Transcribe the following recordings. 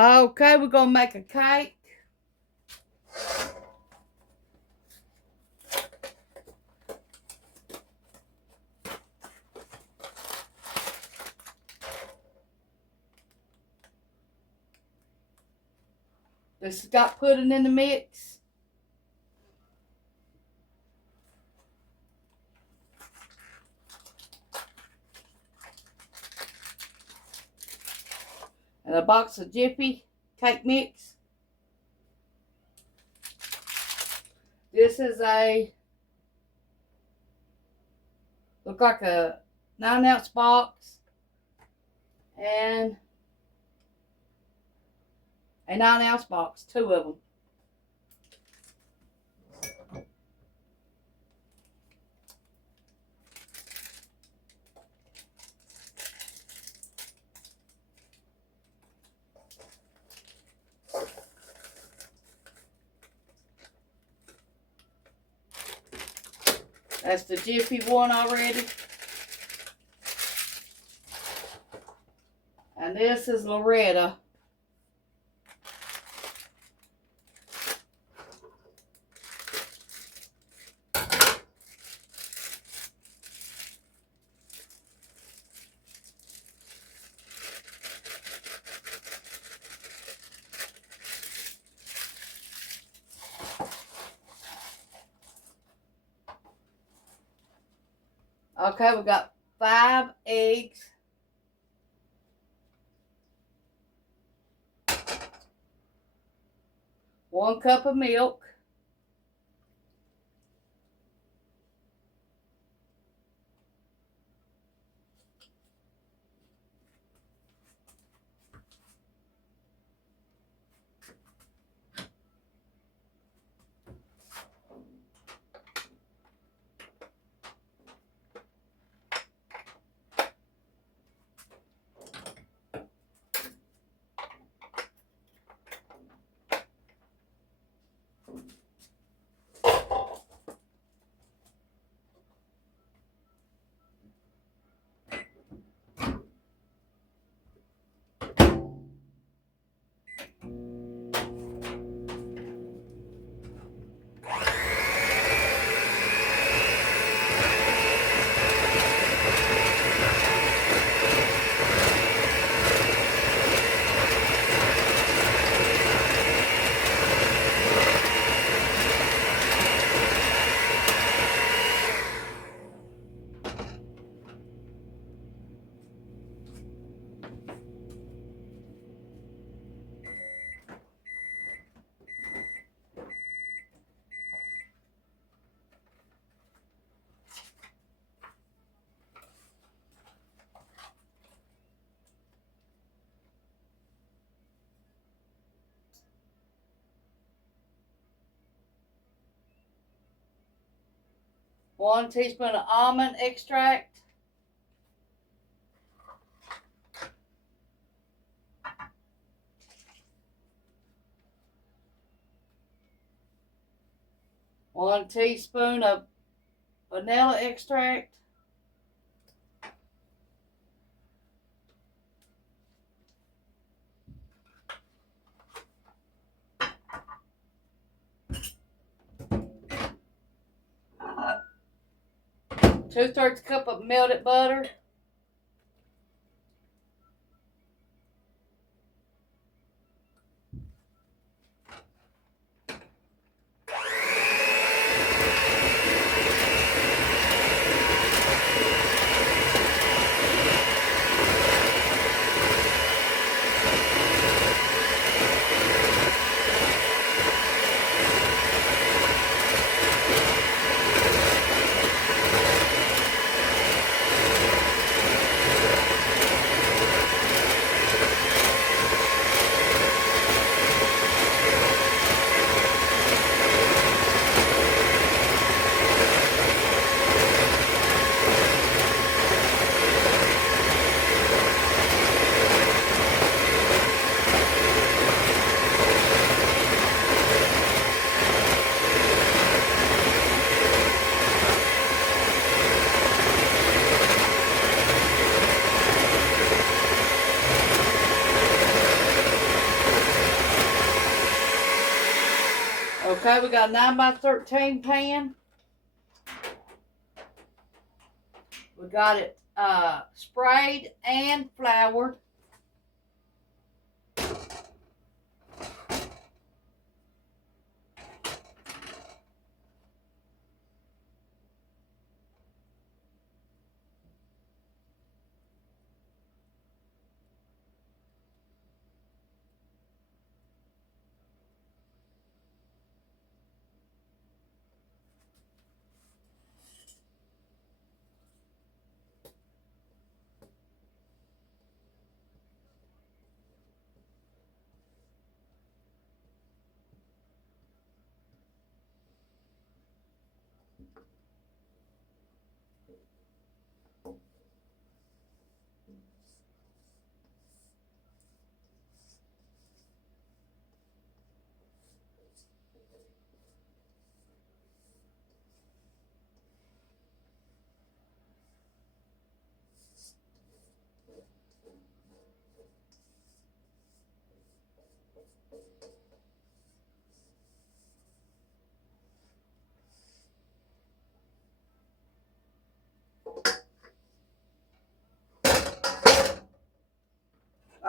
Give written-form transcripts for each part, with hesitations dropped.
Okay, we're going to make a cake. This has got pudding in the mix. And a box of Jiffy cake mix. This is look like a 9-ounce box and a 9-ounce box, 2 of them. That's the Jiffy one already. And this is Loretta. Okay, we got 5 eggs. One cup of milk. One teaspoon of almond extract. One teaspoon of vanilla extract. Two-thirds cup of melted butter. Okay, we got a 9x13 pan. We got it sprayed and floured.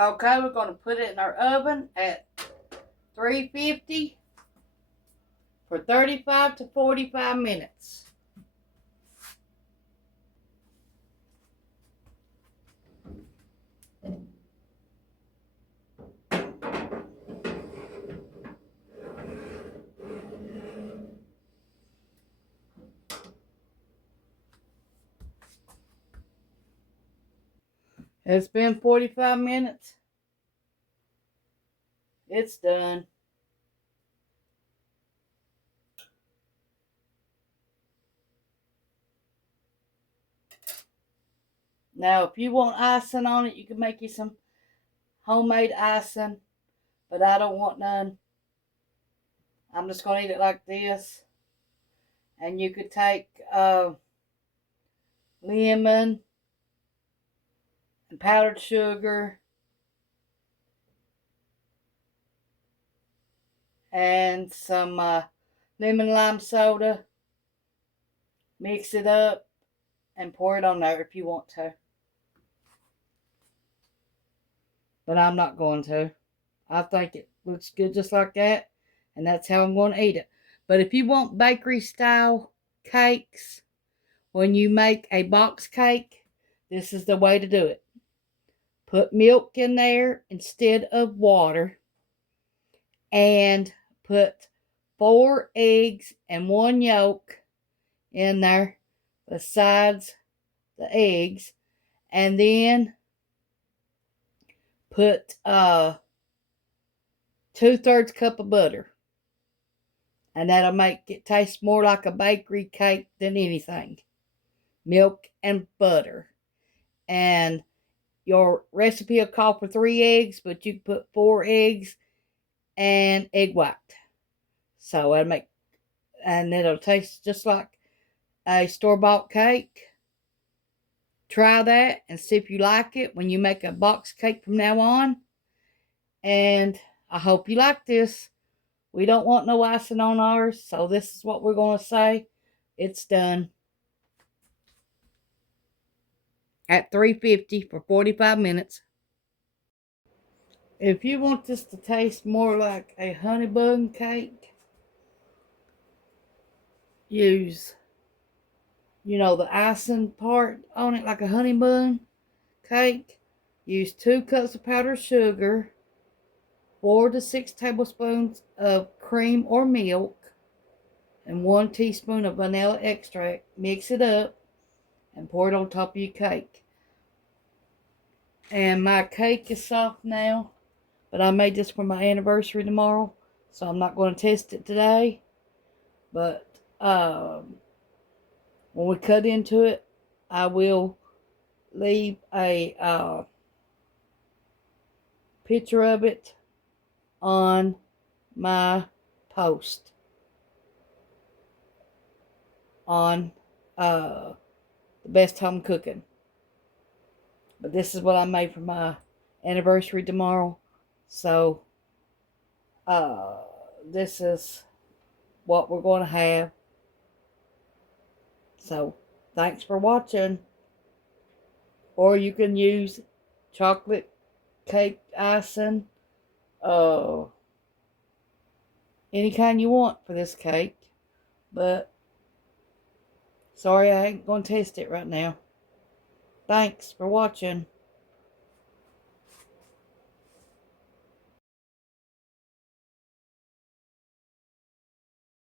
Okay, we're going to put it in our oven at 350 for 35 to 45 minutes. It's been 45 minutes. It's done. Now, if you want icing on it, you can make you some homemade icing, but I don't want none. I'm just going to eat it like this. And you could take lemon and powdered sugar and some lemon lime soda. Mix it up and pour it on there if you want to. But I'm not going to. I think it looks good just like that. And that's how I'm going to eat it. But if you want bakery style cakes, when you make a box cake, this is the way to do it. Put milk in there instead of water. And put 4 eggs and 1 yolk in there besides the eggs. And then put 2/3 cup of butter. And that'll make it taste more like a bakery cake than anything. Milk and butter. And your recipe will call for 3 eggs, but you can put 4 eggs and egg white. So it'll taste just like a store-bought cake. Try that and see if you like it when you make a box cake from now on. And I hope you like this. We don't want no icing on ours, so this is what we're going to say. It's done. At 350 for 45 minutes. If you want this to taste more like a honey bun cake, use, the icing part on it like a honey bun cake. Use 2 cups of powdered sugar, 4 to 6 tablespoons of cream or milk, and 1 teaspoon of vanilla extract. Mix it up and pour it on top of your cake. And my cake is soft now, but I made this for my anniversary tomorrow, so I'm not going to test it today. But when we cut into it, I will leave a picture of it on my post on the best home cooking. But this is what I made for my anniversary tomorrow. So this is what we're going to have. So, thanks for watching. Or you can use chocolate cake icing, any kind you want for this cake. But, sorry, I ain't going to test it right now. Thanks for watching.